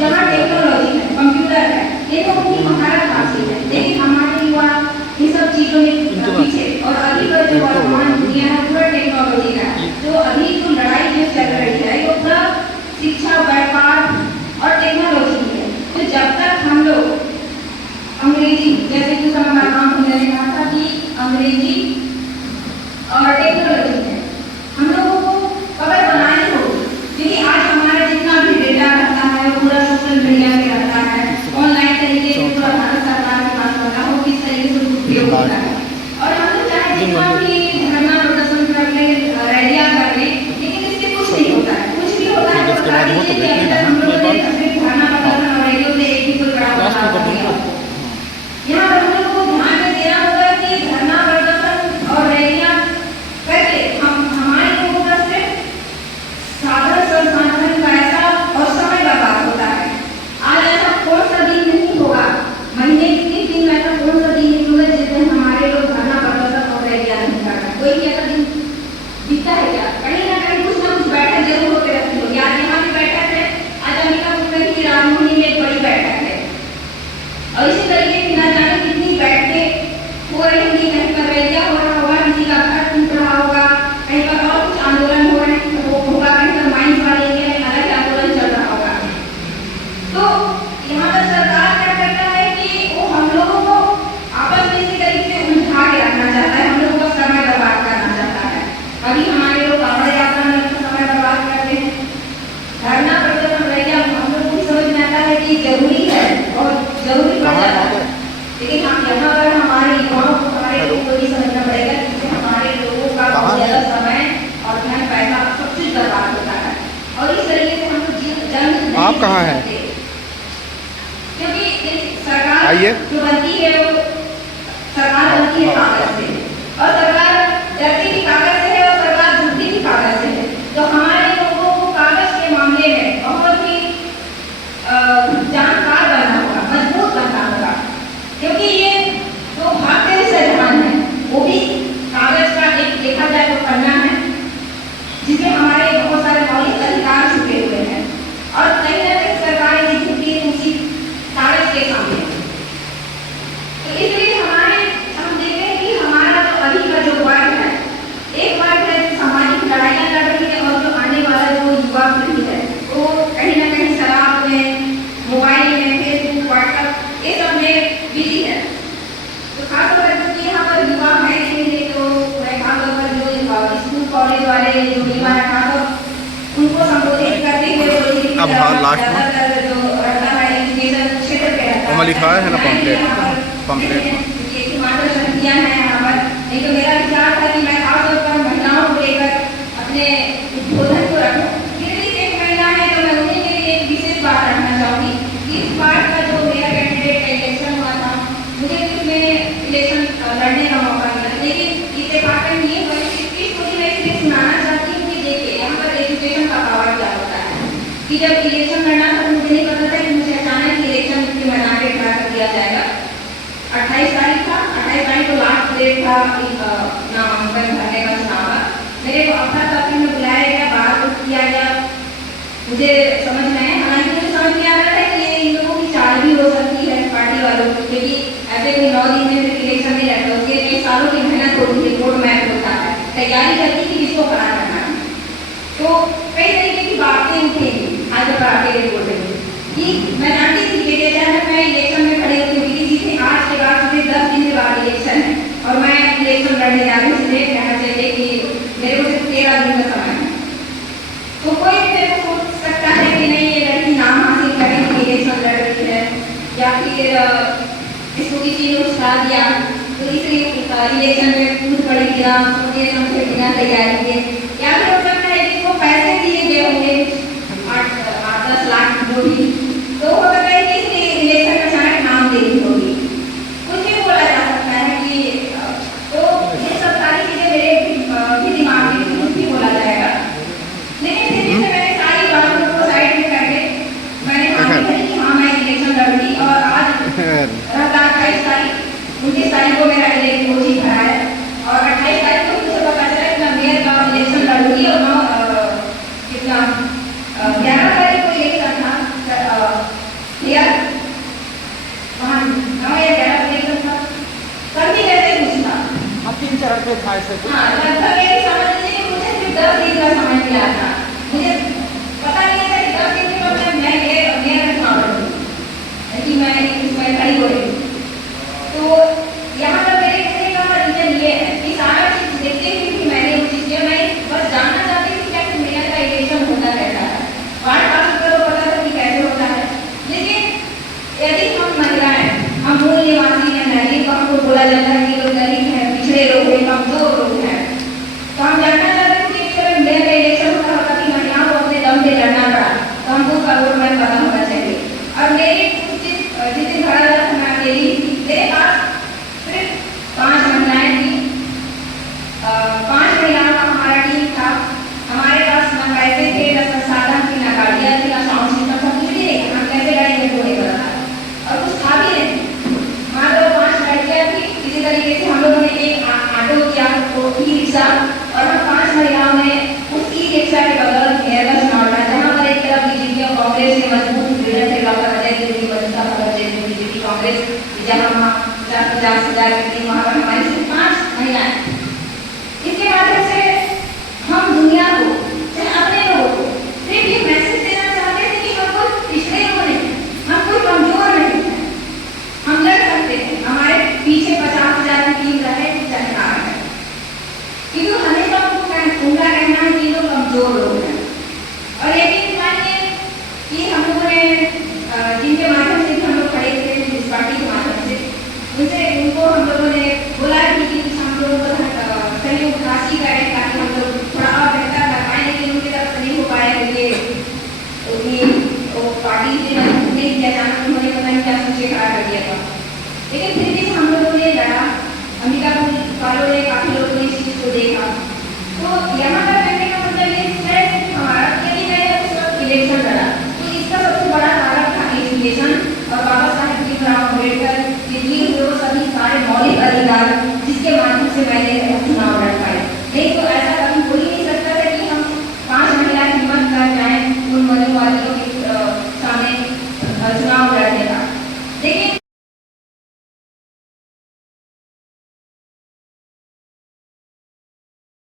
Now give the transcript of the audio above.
जहाँ टेक्नोलॉजी है, कंप्यूटर है, ये तो उनकी महारत हासिल है। लेकिन हमारे युवा इन सब चीजों में पीछे, और अभी का जो वर्तमान दुनिया है पूरा टेक्नोलॉजी का है। जो अभी जो लड़ाई जो चल रही है वो पूरा शिक्षा, व्यापार और टेक्नोलॉजी की है। तो जब तक हम लोग अंग्रेजी, जैसे कि हमारा नाम हमने कहा था कि अंग्रेजी और टेक्नोलॉजी है, हम लोगों को पकड़ बनानी होगी। क्योंकि आज हमारा जितना भी डेटा रहता है वो पूरा सोशल मीडिया पे रहता है, ऑनलाइन तरीके से पूरा भारत सरकार के पास पता हो किस तरीके से उपयोग होता है। और हम लोग चाहे जितना भी धरना प्रदर्शन कर ले, रैलियां कर ले, लेकिन इससे कुछ नहीं होता है। कुछ भी होता है तो हम लोग धरना प्रदर्शन और रैलियों से एक ही कोई बड़ा बदलाव नहीं आता। यहाँ पर हम लोग को ध्यान में देना होगा कि धरना प्रदर्शन और रैलियां करके हमारे लोगों का सिर्फ साधन संसाधन, पैसा और समय बर्बाद होता है। आज ऐसा कौन सा दिन नहीं होगा, महीने के दिन में ऐसा कौन सा दिन नहीं होगा जिस दिन हमारे लोग धरना प्रदर्शन और रैलियां नहीं कर रहे। कोई ऐसा दिन बीता है क्या? कहीं ना कहीं कुछ ना कुछ बैठक जरूर होते रहती होगी। आज यहाँ की बैठक है, आज अंबिकापुर की राजधानी में एक बड़ी बैठक है, और इसी तरीके की ना जाने कितनी बैठकें हो रही होंगी। कहीं पर रैलियां हो रहा होगा, किसी का घर टूट रहा होगा, कहीं पर और कुछ आंदोलन हो रहे होगा, कहीं पर माइंस वाले एरिया में अलग आंदोलन चल रहा होगा। तो यहाँ पर सरकार क्या करता है कि वो हम लोगों को आपस में इसी तरीके से उलझा के रखना चाहता है, हम लोगों का समय बर्बाद करना चाहता है। अभी हमारे लोग कांवड़ यात्रा में अपना समय बर्बाद करते हैं। धरना प्रदर्शन रैलियां हम लोग को समझ में आता है कि जरूरी है और जरूरी पड़ जाता है, लेकिन हम यहाँ पर हमारे युवाओं को, हमारे लोगों को ये समझना पड़ेगा कि हमारे लोगों का बहुत ज़्यादा समय और धन, पैसा, सब चीज़ बर्बाद होता है। और इस तरीके से हम लोग जंग आप कहाँ हैं? क्योंकि सरकार जो बनती है वो सरकार बनती है कागज से, और सरकार डरती भी कागज से है और सरकार झूठी भी कागज से है। तो हमारे लोगों को कागज के मामले में बहुत ही जानकार बनना होगा, मजबूत बनना होगा। क्योंकि ये जो भारतीय संविधान है वो भी कागज का एक देखा जाए तो पन्ना है, जिसमें हमारे बहुत सारे मौलिक अधिकार छुपे हुए हैं, और कहीं ना कहीं सरकार ये झुकी उसी कागज के सामने। तो इसलिए हम देखते हैं कि हमारा जो अभी का जो वर्ग है, एक वर्ग है जो सामाजिक लड़ाइयाँ लड़ रही है, और जो आने वाला जो युवा पीढ़ी है वो कहीं ना कहीं शराब में, मोबाइल में, फेसबुक, व्हाट्सएप ये सब में बिजी है। तो खासतौर पर जो यहाँ पर युवा है, तो मैं खासतौर पर जो स्कूल कॉलेज वाले जो युवा है खासतौर उनको संबोधित करते हुए ज़्यादातर जो रहता है एजुकेशन क्षेत्र पे रहता है, लिखा है ना पंपलेट ये मार्गदर्शन किया है यहाँ पर। नहीं तो मेरा विचार था कि मैं खासतौर पर महिलाओं को लेकर अपने उद्बोधन को रखूँ। फिर भी एक महिला है तो मैं उन्हीं के लिए एक विशेष बात रखना चाहूँगी। इस बार का जो मेरा कैंडिडेट का इलेक्शन हुआ था, मुझे इसमें इलेक्शन लड़ने का मौका मिला, लेकिन इत्तेफाकन ये हुआ कि इस मुझे मैं इसलिए सुनाना चाहती हूँ कि देखिए यहाँ पर एजुकेशन का पावर क्या होता है। कि जब इलेक्शन लड़ना था तो मुझे नहीं पता था कि मुझे अचानक इलेक्शन के मैदान पे खड़ा कर दिया जाएगा। 28 तारीख था, 28 तारीख को लास्ट डेट था नामांकन भरने का चुनाव का। मेरे को अफरा तफरी में बुलाया गया, बाहर कुछ किया गया, मुझे समझ में आया। हालांकि मुझे समझ में आ रहा है कि ये इन लोगों की चाल भी हो सकती है पार्टी वालों की, क्योंकि ऐसे कोई 9 दिन में फिर इलेक्शन नहीं लड़ते, उसके कई सालों की मेहनत होती है, रोड मैप होता है, तैयारी करती है कि किसको खड़ा करना है। तो कई तरीके की बातें उठेंगी। आज तो आगे बोल रही हूँ कि मैं जानती थी कि अचानक मैं इलेक्शन में खड़े होती हूँ, किसी आज के बाद मुझे 10 दिन के बाद इलेक्शन है और मैं इलेक्शन लड़ने जा रही हूँ, इसलिए कहना चाहिए कि मेरे को सिर्फ 13 दिन का समय है। तो कोई भी मेरे को सोच सकता है कि नहीं ये लड़की नाम हासिल करेगी, इलेक्शन लड़ रही है, या फिर इसको किसी ने उठा दिया तो इसलिए इलेक्शन में कूद पड़ी बिना सोचे समझे बिना तैयारी के, या फिर हो सकता है जिसको पैसे दिए गए होंगे 8-10 लाख जो भी, तो हो सकता है कि इसलिए इलेक्शन में अचानक नाम देनी होगी। कुछ भी बोला जा सकता है कि तो ये सब सारी चीज़ें मेरे भी दिमाग में कुछ भी बोला जाएगा। लेकिन फिर जैसे मैंने सारी बातों को साइड में करके मैंने हाँ कही कि हाँ मैं इलेक्शन लड़ूंगी, और आज रहता 28 तारीख, 29 तारीख को मेरा कोचिंग भरा है, और 28 तारीख को मुझे पता चला कि मैं मेयर का इलेक्शन लड़ूंगी, और 11 तारीख को इलेक्शन था ऐसे कुछ? हाँ, लगभग ये समझ लीजिए कि मुझे सिर्फ 10 दिन का समय मिला था। मुझे पता नहीं था कि 10 दिन के बाद मैं मेरा चुनाव लड़ूंगी कि मैं इसमें खड़ी हो रही हूँ। तो यहाँ पर मेरे कहने का रीजन ये है कि सारा चीज देखते हुए कि मैंने वो चीज किया, मैं बस जानना चाहती थी क्या मेरा का इलेक्शन होता कैसा है। वार्ड काउंसिलर को पता था कि कैसे होता है, लेकिन यदि हम महिलाएं, हम मूल निवासी हैं, गरीब को हमको बोला जाता है कि लोग गरीब हैं, पिछड़े लोग हैं, कमजोर लोग हैं, तो हम जानना चाहते हैं कि अगर मेरा का इलेक्शन होता होता कि महिलाओं को अपने दम पे लड़ना पड़ा तो हमको उसका वोट बैंक पता होना चाहिए। और मेरी जिस दिन खड़ा था मैं अकेली, मेरे पास सिर्फ 5 महिलाएं थी, 5 महिलाओं का हमारा टीम था। हमारे पास न पैसे थे, न संसाधन थे, न गाड़ियाँ थी, न साउंड सिस्टम था, कुछ भी नहीं। हम कैसे गाड़ी में नहीं पता था और कुछ था भी नहीं। मात्र 5 लड़कियाँ थी। इसी तरीके से हम लोगों ने एक ऑटो किया, ई रिक्शा, और हम 5 महिलाओं ने उस ई रिक्शा के बगल मेरा चुनाव लड़ा, जहाँ पर एक तरफ बीजेपी और कांग्रेस के मजबूत लीडर थे, डॉक्टर अजय देवी, बसंता जैसे बीजेपी कांग्रेस, जहाँ 50,000 की टीम, वहाँ पर हमारी सिर्फ 5 महिलाएं। इसके माध्यम से हम दुनिया को, चाहे अपने लोगों को सिर्फ ये मैसेज देना चाहते थे कि हम कोई पिछड़े लोग नहीं हैं, हम कोई कमजोर नहीं हैं, हम लड़ सकते हैं। हमारे पीछे 50,000 की टीम रहे चाहे ना रहे, क्योंकि हमेशा उनका कहना है कि लोग कमजोर लोग हैं। और यकीन मानिए कि हम लोगों ने जिनके माध्यम से हम लोग खड़े थे, जिस पार्टी के माध्यम से, उनको हम लोगों ने बोला कि हम लोगों को सहयोग राशि करें ताकि हम लोग थोड़ा और बेहतर कर पाए, लेकिन उनकी तरफ से नहीं हो पाया क्योंकि वो पार्टी से नहीं किया जाना, उन्होंने पता नहीं क्या सोचे खड़ा कर दिया था। लेकिन फिर भी हम लोगों ने लड़ा, अंबिकापुर वालों ने, काफी लोगों ने इस चीज को देखा। तो यहाँ पर कहने का मतलब ये है कि हमारा यदि मैंने उस वक्त इलेक्शन लड़ा तो इसका सबसे बड़ा कारक था एजुकेशन और बाबा साहेब भीमराव अम्बेडकर के दिए हुए सभी सारे मौलिक अधिकार, जिसके माध्यम से मैंने चुनाव लड़ पाए। नहीं तो ऐसा कभी हो ही नहीं सकता था कि हम 5 महिलाएं हिम्मत कर जाएं उन मनुवादियों के सामने चुनाव लड़ने का। लेकिन